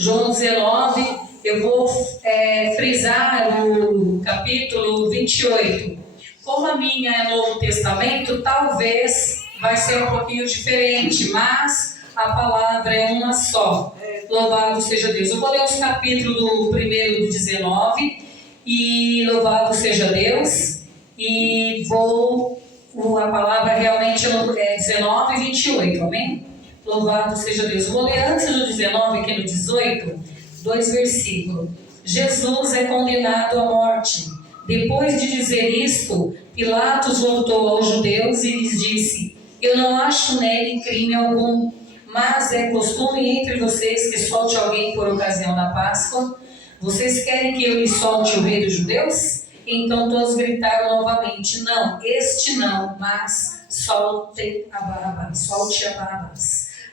João 19, eu vou frisar o capítulo 28. Como a minha é Novo Testamento, talvez vai ser um pouquinho diferente, mas a palavra é uma só. Louvado seja Deus. Eu vou ler os capítulos do 1 do 19 e louvado seja Deus. E a palavra realmente é 19 e 28, amém? Louvado seja Deus. Eu vou ler antes do 19, aqui no 18, 2 versículos. Jesus é condenado à morte. Depois de dizer isto, Pilatos voltou aos judeus e lhes disse: eu não acho nele crime algum, mas é costume entre vocês que solte alguém por ocasião da Páscoa. Vocês querem que eu lhe solte o rei dos judeus? Então todos gritaram novamente: não, este não, mas solte a Barrabás.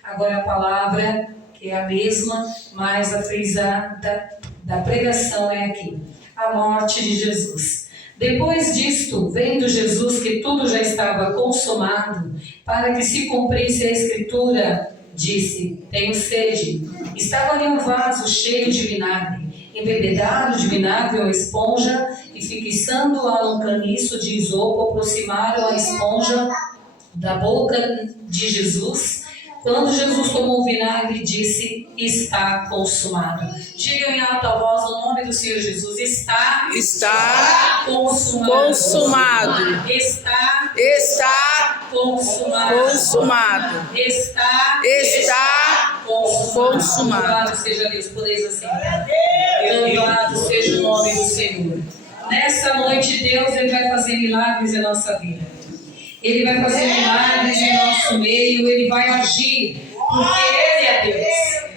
Agora a palavra, que é a mesma, mas a frisada da pregação é aqui: a morte de Jesus. Depois disto, vendo Jesus que tudo já estava consumado, para que se cumprisse a Escritura, disse: tenho sede. Estava ali um vaso cheio de vinagre, embebedado de vinagre ou esponja, e fixando-a num caniço de isopo, aproximaram a esponja da boca de Jesus. Quando Jesus tomou o vinagre, disse: está consumado. Digam em alta voz o nome do Senhor Jesus: está consumado. Consumado. Está consumado. Está consumado. Louvado seja Deus, podeis assentar. Louvado seja o nome do Senhor. Nessa noite, Deus ele vai fazer milagres em nossa vida. Ele vai fazer milagres em nosso meio, Ele vai agir, porque Ele é Deus.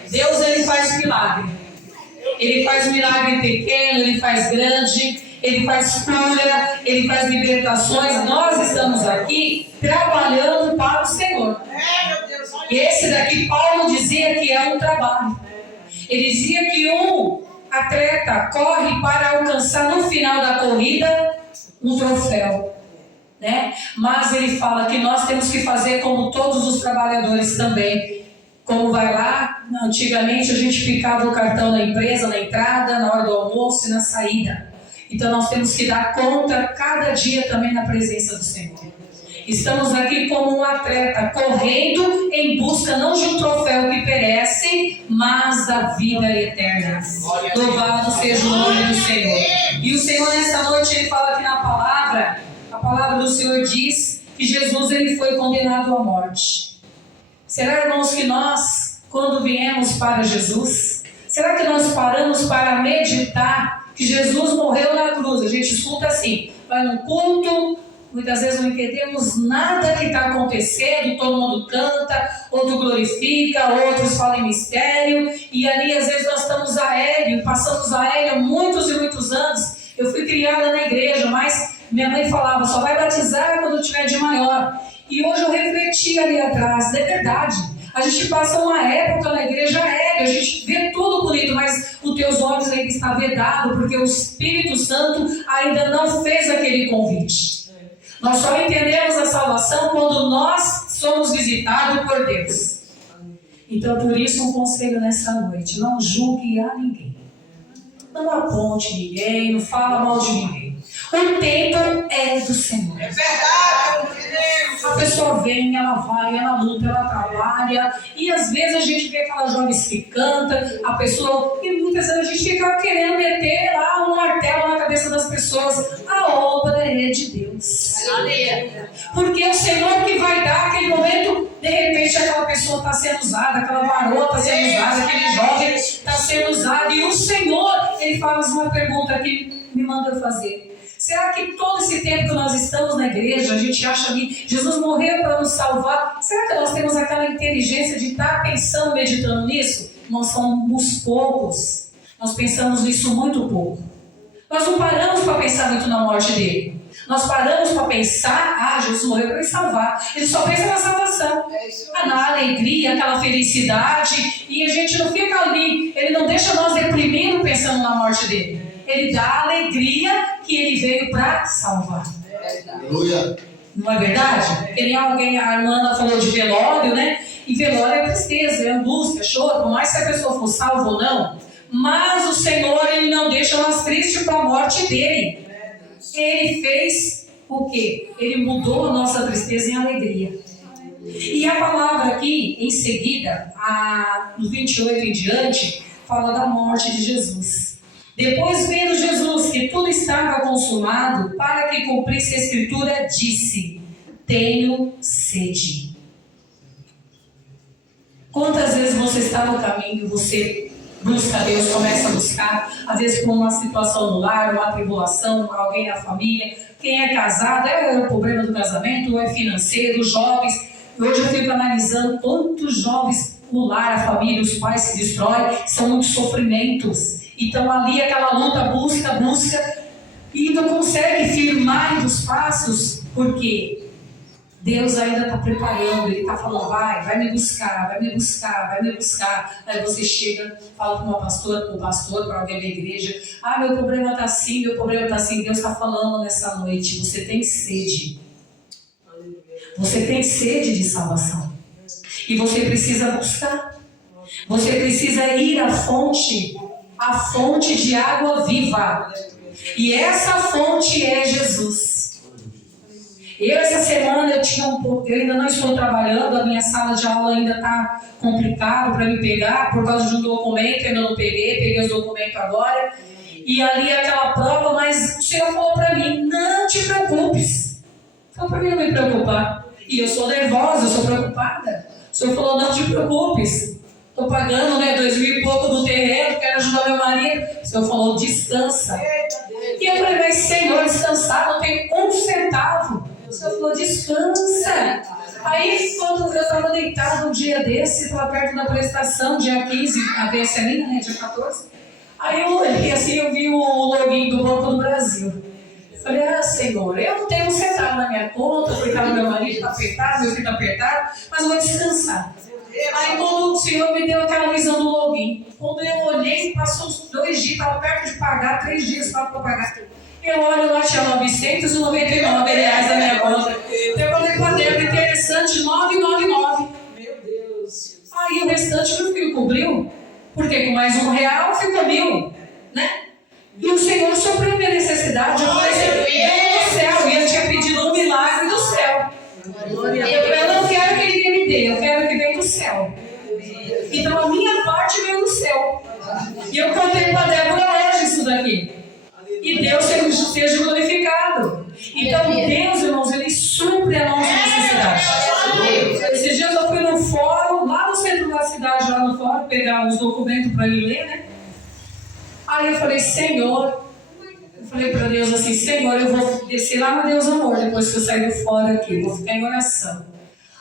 Deus, Ele faz milagre. Ele faz milagre pequeno, Ele faz grande, Ele faz cura, Ele faz libertações. Nós estamos aqui trabalhando para o Senhor. E esse daqui, Paulo dizia que é um trabalho. Ele dizia que um atleta corre para alcançar no final da corrida um troféu. Né? Mas ele fala que nós temos que fazer como todos os trabalhadores também. Como vai lá, antigamente a gente ficava o cartão na empresa, na entrada, na hora do almoço e na saída. Então nós temos que dar conta cada dia também na presença do Senhor. Estamos aqui como um atleta, correndo em busca não de um troféu que perece, mas da vida eterna. Louvado seja o nome do Senhor. E o Senhor nessa noite ele fala aqui na palavra. A palavra do Senhor diz que Jesus ele foi condenado à morte. Será, irmãos, que nós, quando viemos para Jesus, será que nós paramos para meditar que Jesus morreu na cruz? A gente escuta assim, vai num culto, muitas vezes não entendemos nada que está acontecendo, todo mundo canta, outro glorifica, outros falam em mistério, e ali às vezes nós estamos aéreo, passamos aéreo muitos e muitos anos. Eu fui criada na igreja, mas minha mãe falava, só vai batizar quando tiver de maior. E hoje eu refleti ali atrás, é verdade. A gente passa uma época na igreja aérea, a gente vê tudo bonito, mas os teus olhos ainda estão vedados, porque o Espírito Santo ainda não fez aquele convite. Nós só entendemos a salvação quando nós somos visitados por Deus. Então, por isso, um conselho nessa noite: não julgue a ninguém. Não aponte ninguém, não fala mal de ninguém. O tempo é do Senhor. É verdade. A pessoa vem, ela vai, ela luta, ela trabalha. E às vezes a gente vê aquelas jovens que canta, a pessoa... E muitas vezes a gente fica querendo meter lá um martelo na cabeça das pessoas. A obra é de Deus. Porque é o Senhor que vai dar aquele momento. De repente aquela pessoa está sendo usada, aquela garota está sendo usada, aquele jovem está sendo usado. E o Senhor, Ele faz uma pergunta que me manda fazer. Será que todo esse tempo que nós estamos na igreja, a gente acha que Jesus morreu para nos salvar? Será que nós temos aquela inteligência de estar pensando, meditando nisso? Nós somos poucos. Nós pensamos nisso muito pouco. Nós não paramos para pensar muito na morte dele. Nós paramos para pensar, Jesus morreu para me salvar. Ele só pensa na salvação. Na alegria, aquela felicidade. E a gente não fica ali. Ele não deixa nós deprimindo pensando na morte dele. Ele dá a alegria que ele veio para salvar. Aleluia. Não é verdade? Que nem alguém, a irmã falou de velório, né? E velório é tristeza, é angústia, é choro, por mais se a pessoa for salva ou não. Mas o Senhor, Ele não deixa nós tristes com a morte dele. Ele fez o quê? Ele mudou a nossa tristeza em alegria. E a palavra aqui, em seguida, no 28 em diante, fala da morte de Jesus. Depois, vendo Jesus que tudo estava consumado, para que cumprisse a Escritura, disse: tenho sede. Quantas vezes você está no caminho, você busca Deus, começa a buscar, às vezes por uma situação no lar, uma tribulação, alguém na família, quem é casado, é o problema do casamento, ou é financeiro, os jovens. Hoje eu fico analisando quantos jovens no lar, a família, os pais se destroem, são muitos sofrimentos. Então ali aquela luta, busca, e não consegue firmar os passos, porque Deus ainda está preparando, Ele está falando, vai me buscar. Aí você chega, fala para uma pastora, para um pastor, para alguém da igreja, meu problema está assim, Deus está falando nessa noite, você tem sede. Você tem sede de salvação. E você precisa buscar. Você precisa ir à fonte de água viva. E essa fonte é Jesus. Essa semana eu ainda não estou trabalhando, a minha sala de aula ainda está complicado para me pegar, por causa de um documento, eu ainda não peguei os documentos agora. E ali é aquela prova, mas o Senhor falou para mim, não te preocupes. Falou para mim não me preocupar. E eu sou nervosa, eu sou preocupada. O Senhor falou, não te preocupes. Estou pagando 2.000 e pouco do terreno, quero ajudar meu marido. O Senhor falou, descansa. E eu falei, mas Senhor, descansar, não tem um centavo. O Senhor falou, descansa. Aí, quando eu estava deitado um dia desse, estava perto da prestação, dia 15, a desse ali, né, dia 14. Aí eu olhei assim, eu vi o login do Banco do Brasil. Eu falei, Senhor, eu não tenho um centavo na minha conta, porque meu marido está apertado, meu filho está apertado, mas eu vou descansar. Aí quando o Senhor me deu aquela visão do login, quando eu olhei, passou uns 2 dias, estava perto de pagar, 3 dias para pagar. Eu olho lá, tinha R$999 na minha conta. Eu falei com a Débora, interessante, 999. Meu Deus. Aí o restante meu filho cobriu, porque com mais R$1 ficou 1.000, né? E o Senhor supriu minha necessidade. Eu falei, do céu, e eu tinha pedido um milagre do céu. Eu não quero que ninguém me dê, eu quero que venha do céu. Então a minha parte veio do céu. E eu contei para a Débora hoje isso daqui. E Deus seja glorificado. Então Deus, irmãos, Ele supre a nossa necessidade. Esses dias eu fui no fórum, lá no centro da cidade, lá no fórum, pegar os documentos para ele ler, né? Aí eu falei, Senhor, eu falei para Deus assim, Senhor, eu vou descer lá no Deus Amor, depois que eu sair do fórum aqui, vou ficar em oração.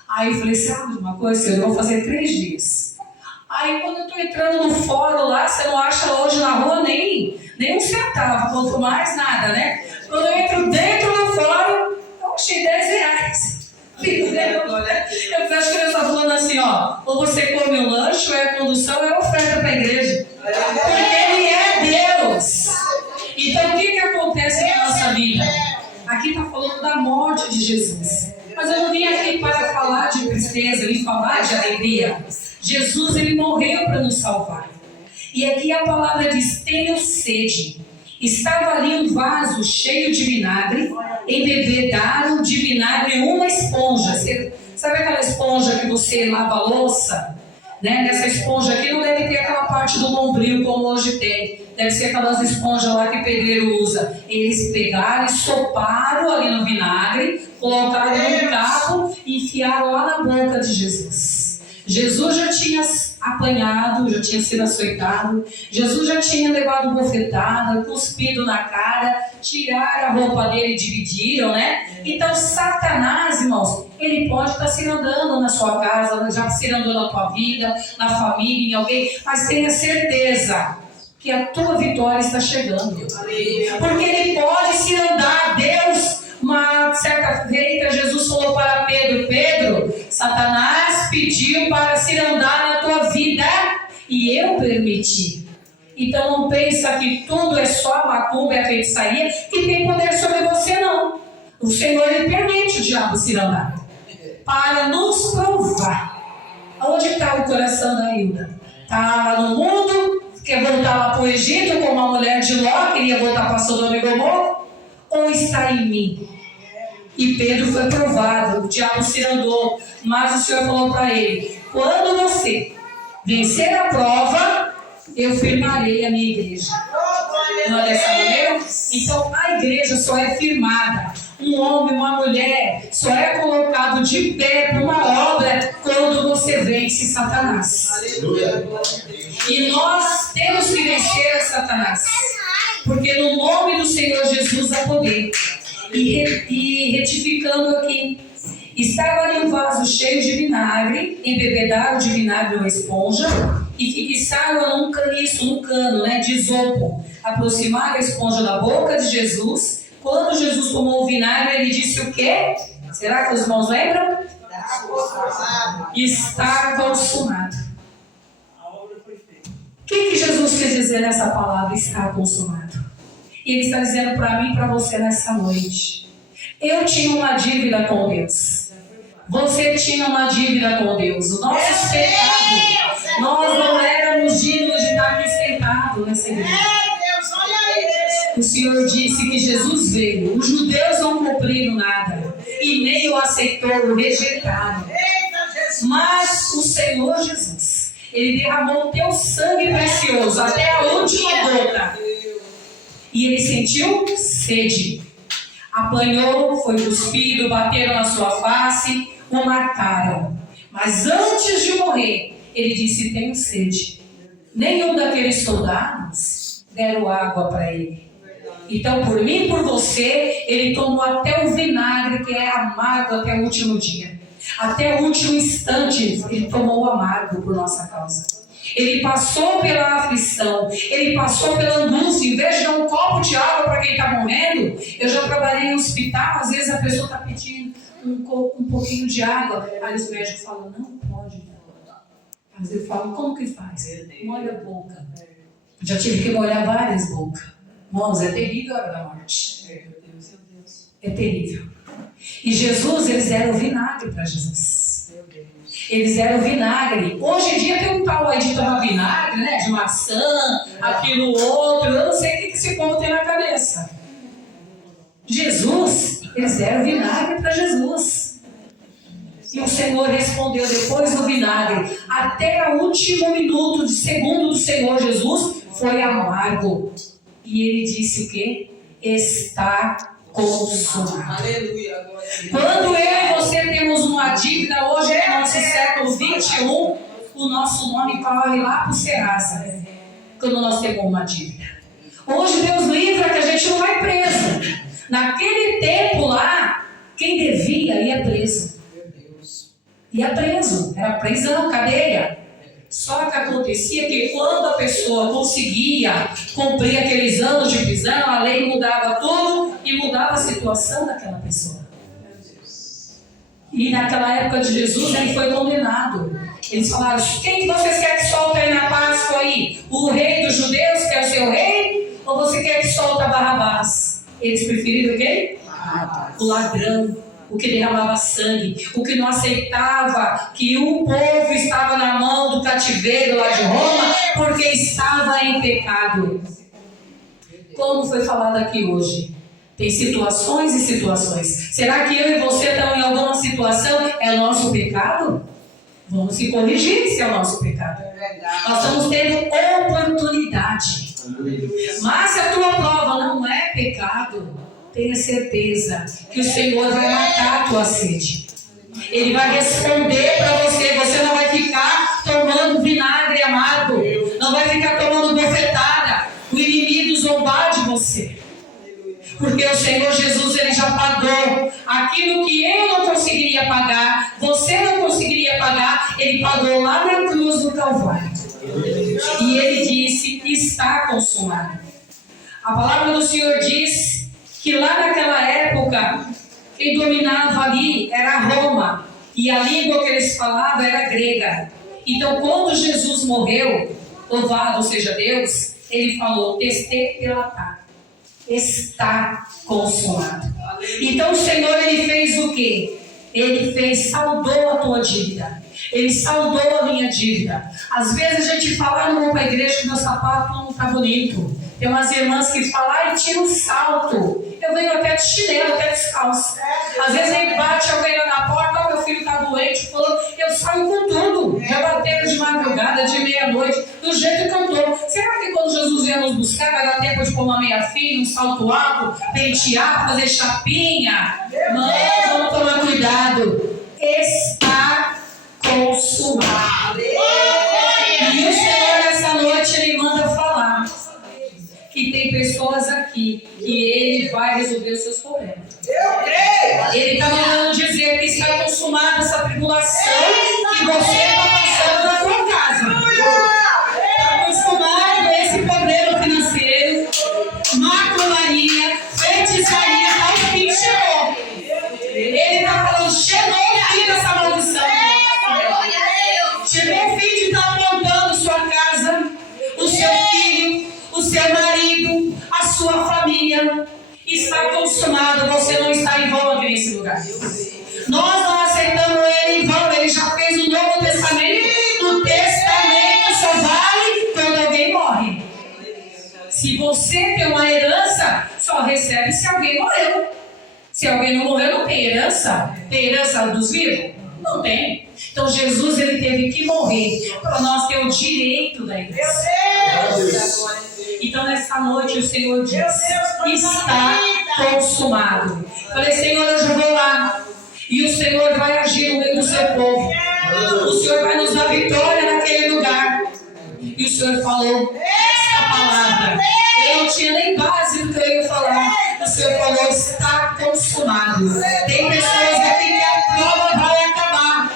Aí eu falei, sabe uma coisa, Senhor, eu vou fazer 3 dias. Aí quando eu estou entrando no fórum lá, você não acha hoje na rua nem um centavo, quanto mais nada, né? Quando eu entro dentro do fórum, eu achei R$10. Eu acho que ele está falando assim, ou você come o lanche, ou é a condução, ou é a oferta para a igreja. Porque Ele é Deus. Então o que acontece na nossa vida? Aqui está falando da morte de Jesus. Mas eu não vim aqui para falar de tristeza, eu vim falar de alegria. Jesus, Ele morreu para nos salvar. E aqui a palavra diz, tenho sede. Estava ali um vaso cheio de vinagre, embebedaram de vinagre uma esponja. Sabe aquela esponja que você lava a louça? Né? Nessa esponja aqui não deve ter aquela parte do bombril como hoje tem. Deve ser aquelas esponjas lá que o pedreiro usa. Eles pegaram e soparam ali no vinagre, colocaram num carro e enfiaram lá na boca de Jesus. Jesus já tinha apanhado, já tinha sido açoitado, Jesus já tinha levado bofetada, cuspido na cara, tiraram a roupa dele e dividiram, né? Então Satanás, irmãos, ele pode estar se andando na sua casa, já se andando na tua vida, na família, em alguém, mas tenha certeza que a tua vitória está chegando. Porque ele pode se andar, Deus. Uma certa feita, Jesus falou para Pedro, Satanás pediu para se andar na tua vida e eu permiti. Então não pensa que tudo é só macumba, é feitiçaria, que tem poder sobre você, não. O Senhor, Ele permite o diabo se andar para nos provar. coração da Hilda? Está lá no mundo, quer voltar lá para o Egito, como a mulher de Ló, queria voltar para Sodoma e Gomorra? Ou está em mim? E Pedro foi provado, o diabo se andou, mas o Senhor falou para ele: quando você vencer a prova, eu firmarei a minha igreja. Não é dessa maneira? Então a igreja só é firmada, um homem, uma mulher, só é colocado de pé para uma obra quando você vence Satanás. E nós temos que vencer a Satanás, porque no nome do Senhor Jesus há poder. E retificando aqui, estava ali um vaso cheio de vinagre, embebedaram de vinagre uma esponja, e fixaram num cano, de isopo. Aproximaram a esponja da boca de Jesus. Quando Jesus tomou o vinagre, ele disse o quê? Será que os irmãos lembram? Está consumado. O que Jesus quer dizer nessa palavra, está consumado? E ele está dizendo para mim e para você nessa noite: eu tinha uma dívida com Deus. Você tinha uma dívida com Deus. O nosso pecado, nós não éramos dignos de estar aqui sentados nessa igreja. O Senhor disse que Jesus veio. Os judeus não cumpriram nada e nem o aceitou, o rejeitaram. Mas o Senhor Jesus, Ele derramou o teu sangue precioso até a última gota. E ele sentiu sede. Apanhou, foi cuspido, bateram na sua face, o mataram. Mas antes de morrer, ele disse: tenho sede. Nenhum daqueles soldados deram água para ele. Então, por mim e por você, ele tomou até o vinagre, que é amargo até o último dia. Até o último instante, ele tomou o amargo por nossa causa. Ele passou pela aflição, ele passou pela angústia. Em vez de dar um copo de água para quem está morrendo, eu já trabalhei em hospital, às vezes a pessoa está pedindo um pouquinho de água. Aí os médicos falam: não pode. Mas eu falo: como que faz? Molha a boca. Já tive que molhar várias bocas. Irmãos, é terrível a hora da morte. É terrível. E Jesus, eles deram vinagre para Jesus. Eles deram vinagre. Hoje em dia tem um tal aí de tomar vinagre, né? De maçã, aquilo outro. Eu não sei o que esse povo tem na cabeça. Jesus, eles deram vinagre para Jesus. E o Senhor respondeu depois do vinagre. Até o último minuto de segundo do Senhor Jesus foi amargo. E ele disse o quê? Está consumado. Aleluia. Quando eu e você temos uma dívida, hoje é nosso século 21, o nosso nome corre lá para o Serasa. Quando nós temos uma dívida. Hoje Deus livra que a gente não vai preso. Naquele tempo lá, quem devia ia preso. Ia preso. Era prisão, cadeia. Só que acontecia que quando a pessoa conseguia cumprir aqueles anos de prisão, a lei mudava tudo e mudava a situação daquela pessoa. E naquela época de Jesus, ele foi condenado. Eles falaram: quem que vocês querem que solte aí na Páscoa aí? O rei dos judeus, que é o seu rei? Ou você quer que solte Barrabás? Eles preferiram o quê? O ladrão. O que derramava sangue, o que não aceitava que o povo estava na mão do cativeiro lá de Roma, porque estava em pecado. Como foi falado aqui hoje, tem situações e situações. Será que eu e você estamos em alguma situação? É o nosso pecado? Vamos se corrigir se é o nosso pecado. Nós estamos tendo oportunidade. Mas se a tua prova não é pecado, tenha certeza que o Senhor vai matar a tua sede. Ele vai responder para você. Você não vai ficar tomando vinagre amargo. Não vai ficar tomando bofetada. O inimigo zombar de você. Porque o Senhor Jesus, ele já pagou aquilo que eu não conseguiria pagar, você não conseguiria pagar. Ele pagou lá na cruz do Calvário. E ele disse: está consumado. A palavra do Senhor diz que lá naquela época, quem dominava ali era Roma, e a língua que eles falavam era grega. Então, quando Jesus morreu, louvado seja Deus, ele falou: testepelatá, está consumado. Então, o Senhor, ele fez o quê? Ele saudou a tua dívida. Ele saldou a minha dívida. Às vezes a gente fala, não vou para a igreja que meu sapato não está bonito. Tem umas irmãs que falam, ai, tira o salto. Eu venho até de chinelo, até descalço. Às vezes aí bate alguém lá na porta, oh, meu filho está doente, falando, eu saio com tudo. Já bateram de madrugada, de meia-noite, do jeito que eu estou. Será que quando Jesus vier nos buscar, vai dar tempo de pôr uma meia fina, um salto alto, pentear, fazer chapinha? Não, vamos tomar cuidado. Está consumado. E o Senhor nessa noite Ele manda falar que tem pessoas aqui que Ele vai resolver os seus problemas. Ele está mandando dizer que está consumada essa tribulação que você está passando na sua casa. Está consumado esse problema financeiro, macularia, feitiçaria, tal fim chegou. Ele está falando, chegou o fim dessa maldição. Chegou o fim de estar apontando sua casa, o seu filho, o seu marido, a sua família. Está consumado, você não está em vão aqui nesse lugar. Nós não aceitamos Ele em vão, Ele já fez o Novo Testamento. O testamento só vale quando alguém morre. Se você tem uma herança, só recebe se alguém morreu. Se alguém não morreu, não tem herança. Tem herança dos vivos? Não tem. Então Jesus ele teve que morrer para nós ter o direito da herança. Então nessa noite o Senhor diz, está consumado. Falei, Senhor, eu já vou lá. E o Senhor vai agir no meio do seu povo. O Senhor vai nos dar vitória naquele lugar. E o Senhor falou essa palavra. Eu não tinha nem base do que eu ia falar. O Senhor falou, está consumado. Tem pessoas aqui que a prova vai acabar.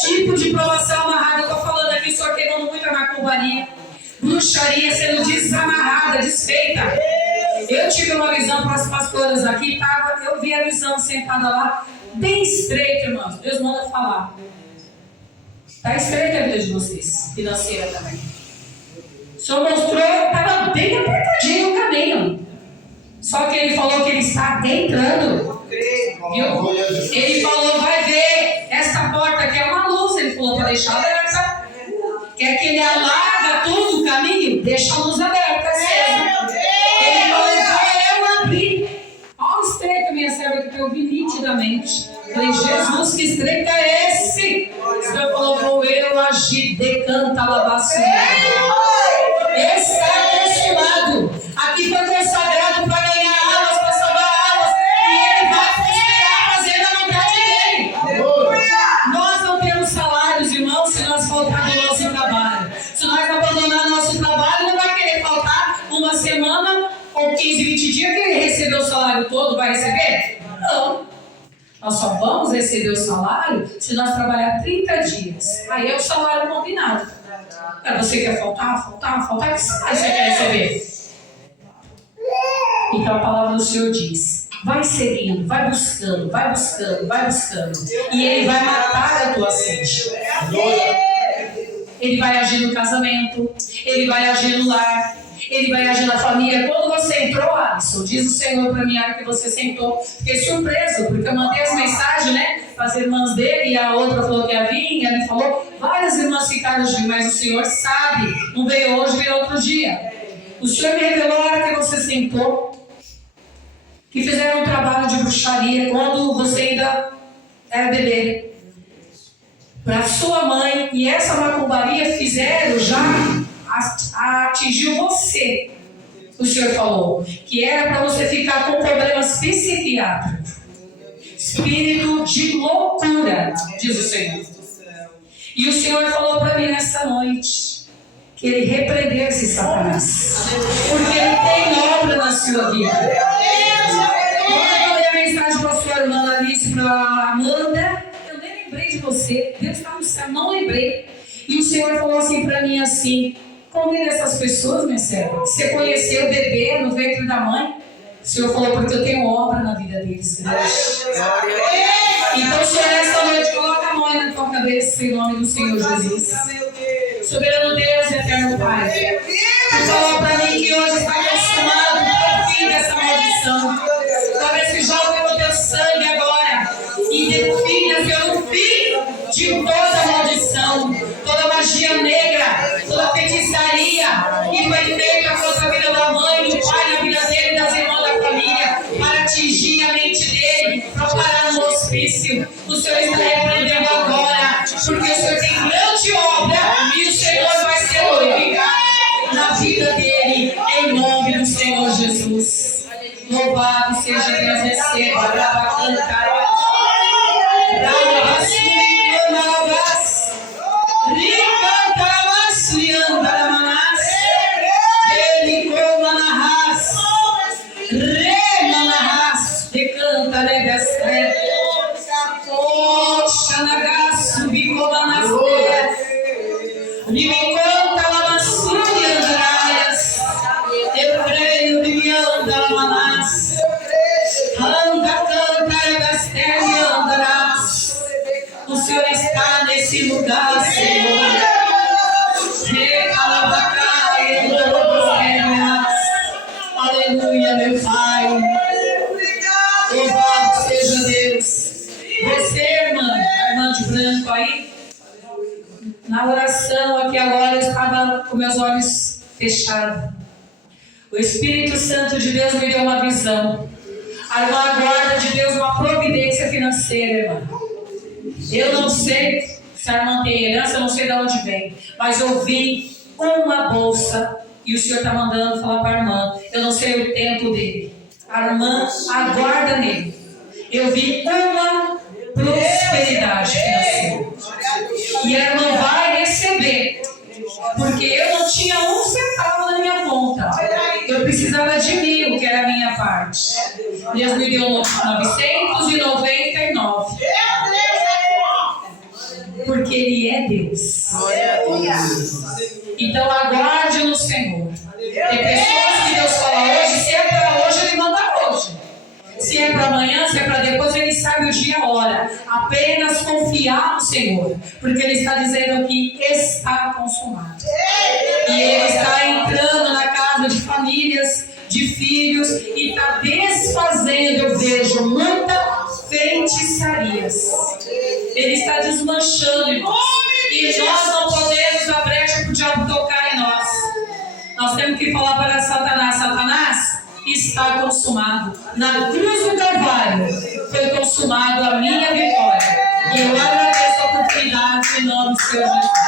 Tipo de provação amarrada. Eu estou falando aqui, o Senhor queimando muita macumbaria. Bruxaria sendo desamarrada, desfeita. Eu tive uma visão para as pastoras aqui, eu vi a visão sentada lá, bem estreita, irmãos. Deus manda falar. Está estreita a vida de vocês, financeira também. O Senhor mostrou, estava bem apertadinho o caminho. Só que Ele falou que Ele está entrando. Viu? Ele falou, vai ver, essa porta aqui é uma luz. Ele falou para deixar aberta. Quer que Ele alarga tudo o caminho? Deixa a luz aberta, acesa. Ele falou, eu abri. Olha o estreito, minha serva, que eu vi nitidamente. Falei, Jesus, que estreito é esse? O Senhor falou, vou eu agir, decanta lavação. Está consumado. Aqui foi consagrado para ganhar almas, para salvar almas. E Ele vai prosperar fazendo a vontade dEle. Nós não temos salários, irmãos, se nós faltar no nosso trabalho. Se nós abandonar nosso trabalho, não vai querer faltar uma semana ou 15, 20 dias que Ele recebeu o salário todo, vai receber? Não. Nós só vamos receber o salário se nós trabalhar 30 dias. Aí é o salário combinado. Você quer faltar? Que salário você quer receber? Então a palavra do Senhor diz, vai seguindo, vai buscando. E Ele vai matar a tua sede. Ele vai agir no casamento, Ele vai agir no lar, Ele vai agir na família. Quando você entrou, Alisson, diz o Senhor para mim, a hora que você sentou, fiquei surpreso, porque eu mandei as mensagens, né, para as irmãs dele, e a outra falou que ia vir, e ela falou, várias irmãs ficaram de vir, mas o Senhor sabe, não veio hoje, veio outro dia. O Senhor me revelou a hora que você sentou, que fizeram um trabalho de bruxaria, quando você ainda era bebê, para sua mãe, e essa macumbaria fizeram já, atingiu você. O Senhor falou que era para você ficar com problemas psiquiátricos, espírito de loucura, diz o Senhor. E o Senhor falou para mim nessa noite que Ele repreendeu esse Satanás, porque Ele tem obra na sua vida. Quando eu mandei a mensagem para a sua irmã Alice, para a Amanda, eu nem lembrei de você. Deus está no céu, não lembrei. E o Senhor falou assim para mim assim, convida essas pessoas, minha serva. Você conheceu o bebê no ventre da mãe? O Senhor falou, porque eu tenho obra na vida deles. Então, Senhor, nesta noite, coloca a mão na tua cabeça, em nome do Senhor Jesus. Soberano Deus e eterno Pai, tu falou para mim que hoje está consumado o fim dessa maldição. Talvez que jogue o teu sangue agora e defina, Senhor, o fim de toda maldição, toda magia negra, toda feitiçaria que foi feita contra a vida da mãe, do pai, na vida dele, das irmãs da família, para atingir a mente dele, para parar no hospício. O Senhor está repreendendo agora, porque o Senhor tem grande obra e o Senhor vai ser glorificado na vida dele, em nome do Senhor Jesus. Louvado seja Deus, receba, rabacanta. O Senhor está nesse lugar, Senhor. Aleluia, meu Pai. Louvado seja Deus. Você, irmã de branco aí, na oração aqui agora eu estava com meus olhos fechados. O Espírito Santo de Deus me deu uma visão. A irmã aguarda de Deus uma providência financeira, irmã. Eu não sei se a irmã tem herança, eu não sei de onde vem, mas eu vi uma bolsa e o Senhor está mandando falar para a irmã. Eu não sei o tempo dele. A irmã aguarda nele. Eu vi uma prosperidade financeira. E a irmã vai receber, porque eu não tinha um centavo na minha conta. Eu precisava de 1.000, que era a minha parte. Deus me deu 999. Porque Ele é Deus. Então aguarde no Senhor. Tem pessoas que Deus fala hoje, se é para hoje, Ele manda hoje. Se é para amanhã, se é para depois, Ele sabe o dia e a hora. Apenas confiar no Senhor. Porque Ele está dizendo que está consumado. E Ele está entrando na casa de famílias, de filhos, e está desfazendo, eu vejo, muitas feitiçarias. Ele está desmanchando, irmãos. E nós não podemos dar brecha para o diabo tocar em nós. Nós temos que falar para Satanás: Satanás, está consumado. Na cruz do Calvário foi consumado a minha vitória. E eu agradeço a oportunidade em nome do Senhor Jesus.